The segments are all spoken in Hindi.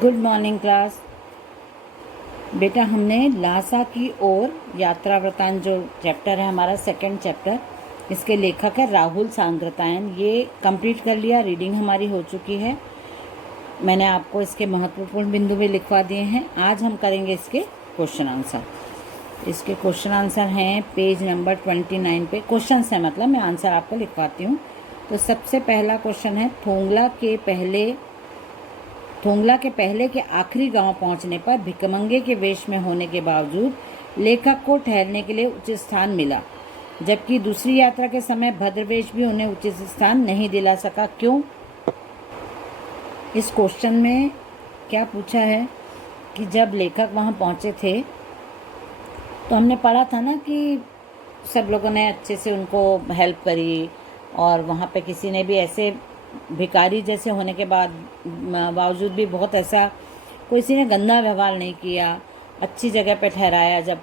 Good morning class. बेटा, हमने लासा की ओर यात्रा वृतांत जो चैप्टर है हमारा सेकंड चैप्टर, इसके लेखक है राहुल सांग्रतायन। ये कंप्लीट कर लिया, रीडिंग हमारी हो चुकी है। मैंने आपको इसके महत्वपूर्ण बिंदु भी लिखवा दिए हैं। आज हम करेंगे इसके क्वेश्चन आंसर। इसके क्वेश्चन आंसर हैं पेज नंबर 29 पे। क्वेश्चन है मतलब मैं आंसर आपको लिखवाती हूँ। तो सबसे पहला क्वेश्चन है, थोंगला के पहले के आखिरी गांव पहुंचने पर भिकमंगे के वेश में होने के बावजूद लेखक को ठहरने के लिए उचित स्थान मिला, जबकि दूसरी यात्रा के समय भद्रवेश भी उन्हें उचित स्थान नहीं दिला सका। क्यों? इस क्वेश्चन में क्या पूछा है कि जब लेखक वहां पहुंचे थे तो हमने पढ़ा था ना कि सब लोगों ने अच्छे से उनको हेल्प करी, और वहाँ पे किसी ने भी ऐसे भिखारी जैसे होने के बावजूद भी बहुत ऐसा किसी ने गंदा व्यवहार नहीं किया, अच्छी जगह पे ठहराया जब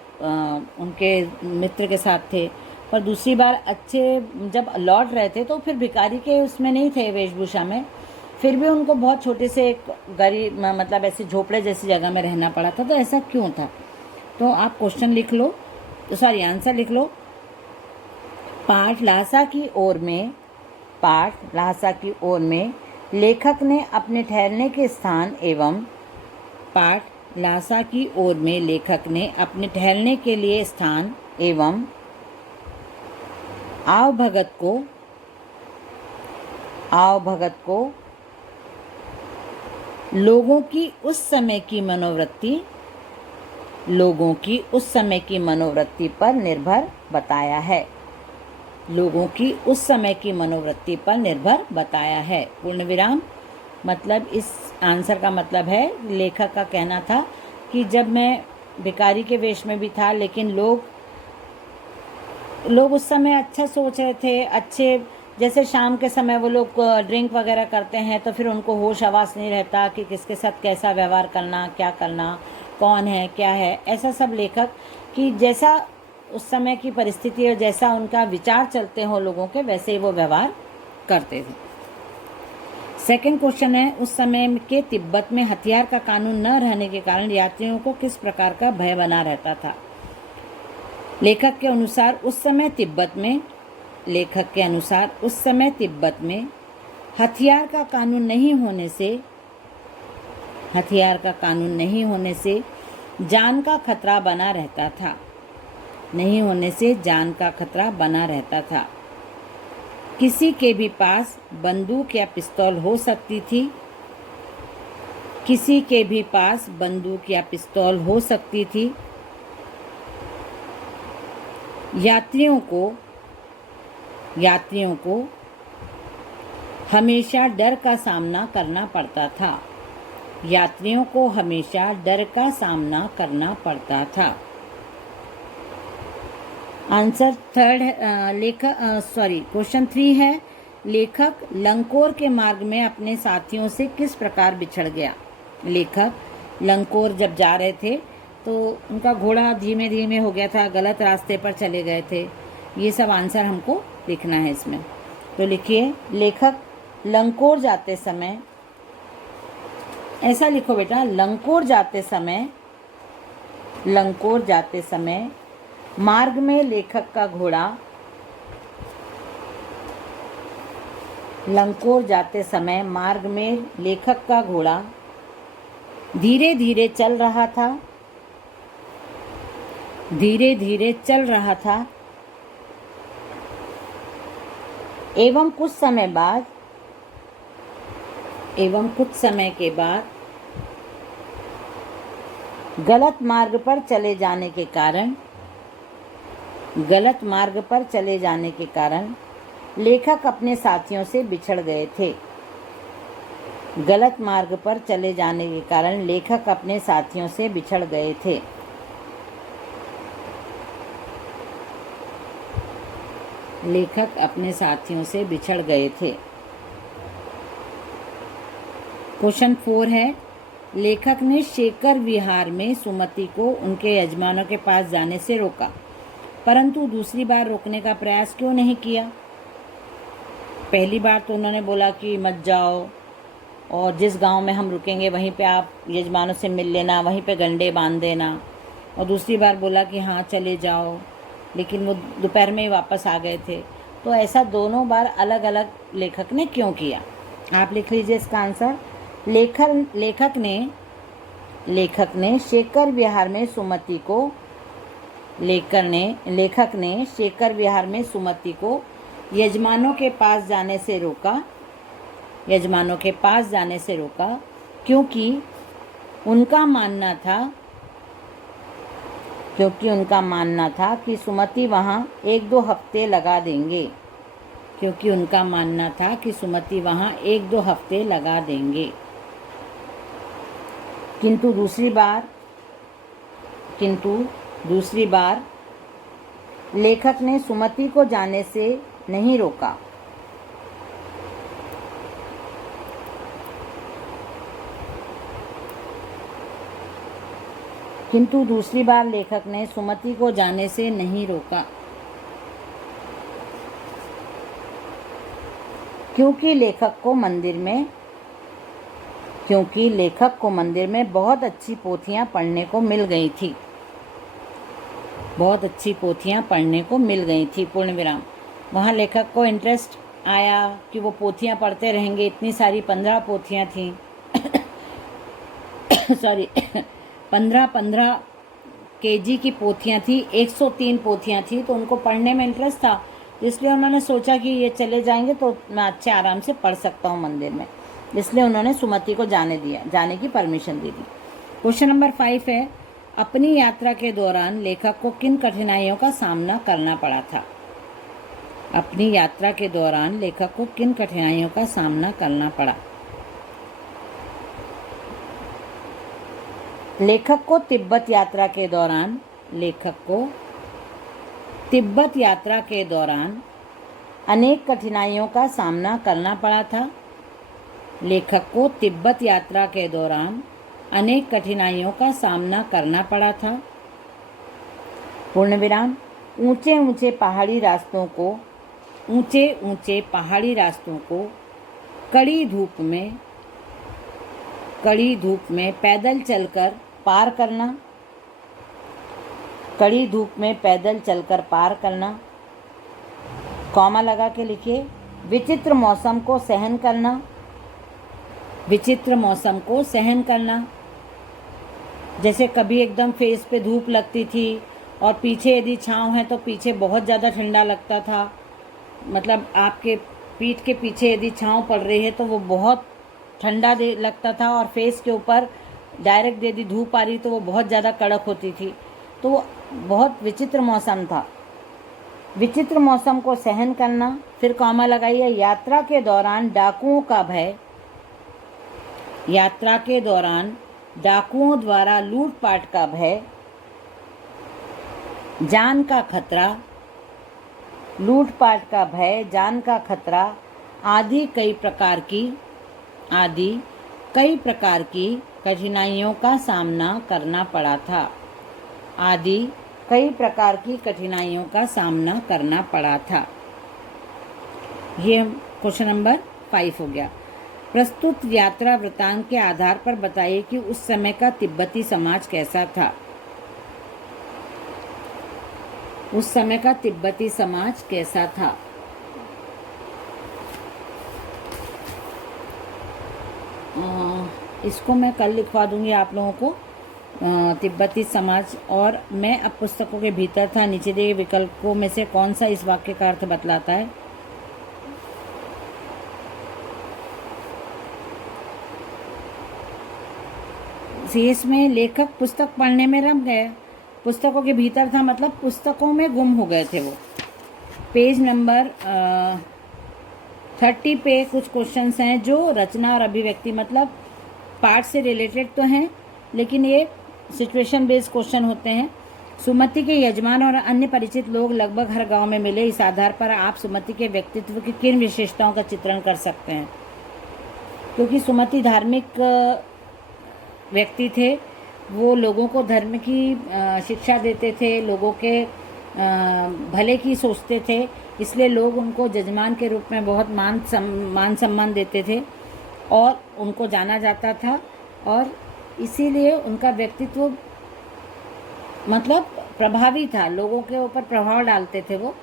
उनके मित्र के साथ थे। पर दूसरी बार अच्छे जब लौट रहे थे तो फिर भिखारी के उसमें नहीं थे वेशभूषा में, फिर भी उनको बहुत छोटे से एक गरीब मतलब ऐसे झोपड़े जैसी जगह में रहना पड़ा था। तो ऐसा क्यों था? तो आप क्वेश्चन लिख लो, आंसर लिख लो। पाठ लासा की ओर में लेखक ने अपने ठहरने के स्थान एवं के लिए स्थान एवं आवभगत को लोगों की उस समय की मनोवृत्ति पर निर्भर बताया है। पूर्ण विराम। मतलब इस आंसर का मतलब है, लेखक का कहना था कि जब मैं भिखारी के वेश में भी था, लेकिन लोग उस समय अच्छा सोच रहे थे। अच्छे जैसे शाम के समय वो लोग ड्रिंक वगैरह करते हैं तो फिर उनको होश हवास नहीं रहता कि किसके साथ कैसा व्यवहार करना, क्या करना, कौन है क्या है। ऐसा सब लेखक कि जैसा उस समय की परिस्थिति और जैसा उनका विचार चलते हो लोगों के, वैसे ही वो व्यवहार करते थे। सेकंड क्वेश्चन है, उस समय के तिब्बत में हथियार का कानून न रहने के कारण यात्रियों को किस प्रकार का भय बना रहता था? लेखक के अनुसार उस समय तिब्बत में हथियार का कानून नहीं होने से जान का खतरा बना रहता था। किसी के भी पास बंदूक या पिस्तौल हो सकती थी। यात्रियों को हमेशा डर का सामना करना पड़ता था। आंसर क्वेश्चन 3 है, लेखक लंकोर के मार्ग में अपने साथियों से किस प्रकार बिछड़ गया? लेखक लंकोर जब जा रहे थे तो उनका घोड़ा धीमे धीमे हो गया था, गलत रास्ते पर चले गए थे। ये सब आंसर हमको लिखना है इसमें। तो लिखिए, लेखक लंकोर जाते समय, ऐसा लिखो बेटा, लंकोर जाते समय मार्ग में लेखक का घोड़ा धीरे धीरे चल रहा था एवं कुछ समय के बाद गलत मार्ग पर चले जाने के कारण लेखक अपने साथियों से बिछड़ गए थे। क्वेश्चन 4 है, लेखक ने शेखर विहार में सुमति को उनके यजमानों के पास जाने से रोका, परंतु दूसरी बार रोकने का प्रयास क्यों नहीं किया? पहली बार तो उन्होंने बोला कि मत जाओ, और जिस गांव में हम रुकेंगे वहीं पे आप यजमानों से मिल लेना, वहीं पे गंडे बांध देना। और दूसरी बार बोला कि हाँ चले जाओ, लेकिन वो दोपहर में ही वापस आ गए थे। तो ऐसा दोनों बार अलग अलग लेखक ने क्यों किया? आप लिख लीजिए इसका आंसर। लेखक ने शेखर विहार में सुमति को लेखक ने शेखर विहार में सुमति को यजमानों के पास जाने से रोका क्योंकि उनका मानना था कि सुमति वहाँ 1-2 हफ्ते लगा देंगे। किंतु दूसरी बार लेखक ने सुमति को जाने से नहीं रोका। क्योंकि लेखक को मंदिर में बहुत अच्छी पोथियां पढ़ने को मिल गई थी। पूर्ण विराम। वहाँ लेखक को इंटरेस्ट आया कि वो पोथियां पढ़ते रहेंगे। इतनी सारी 15 पोथियां थीं 15 केजी की पोथियां थी, 103 पोथियां थी। तो उनको पढ़ने में इंटरेस्ट था, इसलिए उन्होंने सोचा कि ये चले जाएंगे तो मैं अच्छे आराम से पढ़ सकता हूँ मंदिर में। इसलिए उन्होंने सुमति को जाने की परमिशन दे दी। क्वेश्चन नंबर 5 है, अपनी यात्रा के दौरान लेखक को किन कठिनाइयों का सामना करना पड़ा था? लेखक को तिब्बत यात्रा के दौरान अनेक कठिनाइयों का सामना करना पड़ा था। पूर्ण विराम। ऊंचे ऊंचे पहाड़ी रास्तों को कड़ी धूप में पैदल चलकर पार करना। कॉमा लगा के लिखिए। विचित्र मौसम को सहन करना। जैसे कभी एकदम फेस पे धूप लगती थी और पीछे यदि छांव है तो पीछे बहुत ज़्यादा ठंडा लगता था। मतलब आपके पीठ के पीछे यदि छांव पड़ रही है तो वो बहुत ठंडा लगता था, और फेस के ऊपर डायरेक्ट यदि धूप आ रही तो वो बहुत ज़्यादा कड़क होती थी। तो वो बहुत विचित्र मौसम था। विचित्र मौसम को सहन करना। फिर कॉमा लगाइए। यात्रा के दौरान डाकुओं द्वारा लूटपाट का भय, जान का खतरा आदि कई प्रकार की कठिनाइयों का सामना करना पड़ा था। ये क्वेश्चन नंबर 5 हो गया। प्रस्तुत यात्रा वृतांत के आधार पर बताइए कि उस समय का तिब्बती समाज कैसा था। इसको मैं कल लिखवा दूंगी आप लोगों को, तिब्बती समाज। और मैं अब पुस्तकों के भीतर था नीचे दिए विकल्पों में से कौन सा इस वाक्य का अर्थ बतलाता है? इसमें लेखक पुस्तक पढ़ने में रम गया। पुस्तकों के भीतर था मतलब पुस्तकों में गुम हो गए थे वो। पेज नंबर 30 पे कुछ क्वेश्चंस हैं जो रचना और अभिव्यक्ति मतलब पाठ से रिलेटेड तो हैं, लेकिन ये सिचुएशन बेस्ड क्वेश्चन होते हैं। सुमति के यजमान और अन्य परिचित लोग लगभग हर गांव में मिले। इस आधार पर आप सुमति के व्यक्तित्व की किन विशेषताओं का चित्रण कर सकते हैं? क्योंकि सुमति धार्मिक व्यक्ति थे, वो लोगों को धर्म की शिक्षा देते थे, लोगों के भले की सोचते थे, इसलिए लोग उनको जजमान के रूप में बहुत मान सम्मान देते थे। और उनको जाना जाता था, और इसीलिए उनका व्यक्तित्व मतलब प्रभावी था, लोगों के ऊपर प्रभाव डालते थे वो।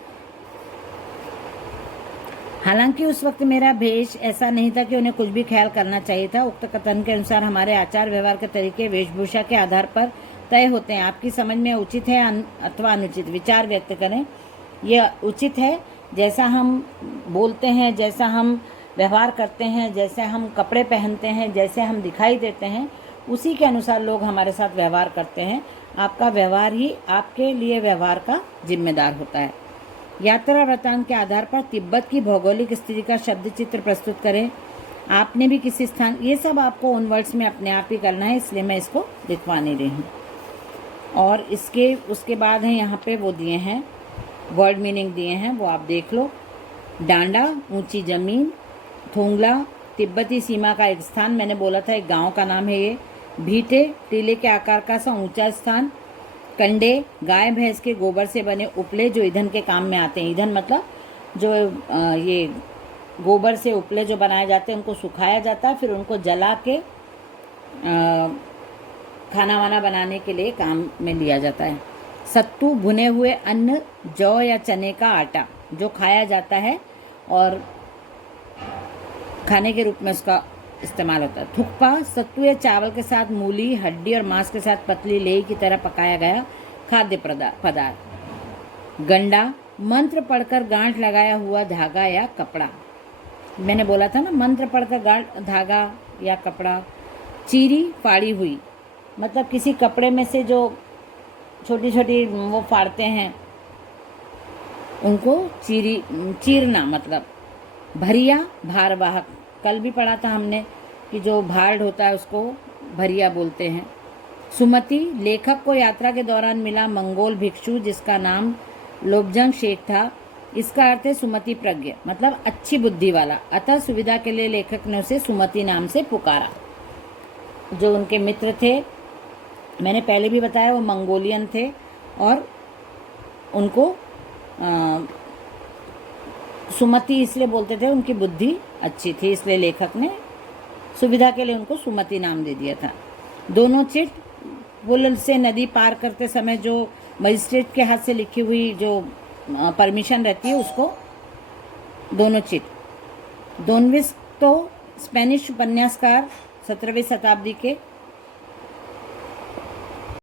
हालांकि उस वक्त मेरा भेष ऐसा नहीं था कि उन्हें कुछ भी ख्याल करना चाहिए था। उक्त कथन के अनुसार हमारे आचार व्यवहार के तरीके वेशभूषा के आधार पर तय होते हैं। आपकी समझ में उचित है अथवा अनुचित, विचार व्यक्त करें। यह उचित है, जैसा हम बोलते हैं, जैसा हम व्यवहार करते हैं, जैसे हम कपड़े पहनते हैं, जैसे हम दिखाई देते हैं, उसी के अनुसार लोग हमारे साथ व्यवहार करते हैं। आपका व्यवहार ही आपके लिए व्यवहार का जिम्मेदार होता है। यात्रा वृत्तांत के आधार पर तिब्बत की भौगोलिक स्थिति का शब्द चित्र प्रस्तुत करें। आपने भी किसी स्थान, ये सब आपको उन वर्ड्स में अपने आप ही करना है, इसलिए मैं इसको लिखवा नहीं रही हूँ। और उसके बाद हैं यहाँ पे वो दिए हैं, वर्ड मीनिंग दिए हैं, वो आप देख लो। डांडा, ऊंची जमीन। थोंगला, तिब्बती सीमा का एक स्थान, मैंने बोला था एक गांव का नाम है ये। भीटे, टीले के आकार का सा ऊंचा स्थान। कंडे, गाय भैंस के गोबर से बने उपले जो ईंधन के काम में आते हैं। ईंधन मतलब जो ये गोबर से उपले जो बनाए जाते हैं, उनको सुखाया जाता है, फिर उनको जला के खाना वाना बनाने के लिए काम में लिया जाता है। सत्तू, भुने हुए अन्न, जौ या चने का आटा जो खाया जाता है और खाने के रूप में उसका इस्तेमाल होता है। थुक्पा, सत्तू या चावल के साथ मूली, हड्डी और मांस के साथ पतली लेई की तरह पकाया गया खाद्य पदार्थ। गंडा, मंत्र पढ़कर गांठ लगाया हुआ धागा या कपड़ा। मैंने बोला था ना, मंत्र पढ़कर गांठ, धागा या कपड़ा। चीरी, फाड़ी हुई, मतलब किसी कपड़े में से जो छोटी छोटी वो फाड़ते हैं उनको चीरना मतलब। भरिया, भारवाहक, कल भी पढ़ा था हमने कि जो भार होता है उसको भरिया बोलते हैं। सुमति, लेखक को यात्रा के दौरान मिला मंगोल भिक्षु जिसका नाम लोब्जंग शेख था। इसका अर्थ है सुमति प्रज्ञ, मतलब अच्छी बुद्धि वाला। अतः सुविधा के लिए लेखक ने उसे सुमति नाम से पुकारा। जो उनके मित्र थे, मैंने पहले भी बताया, वो मंगोलियन थे और उनको सुमति इसलिए बोलते थे, उनकी बुद्धि अच्छी थी, इसलिए लेखक ने सुविधा के लिए उनको सुमति नाम दे दिया था। दोनों चिट, पुल से नदी पार करते समय जो मजिस्ट्रेट के हाथ से लिखी हुई जो परमिशन रहती है उसको दोनों चिट। डॉन क्विक्सोटो, स्पेनिश उपन्यासकार 17वीं शताब्दी के,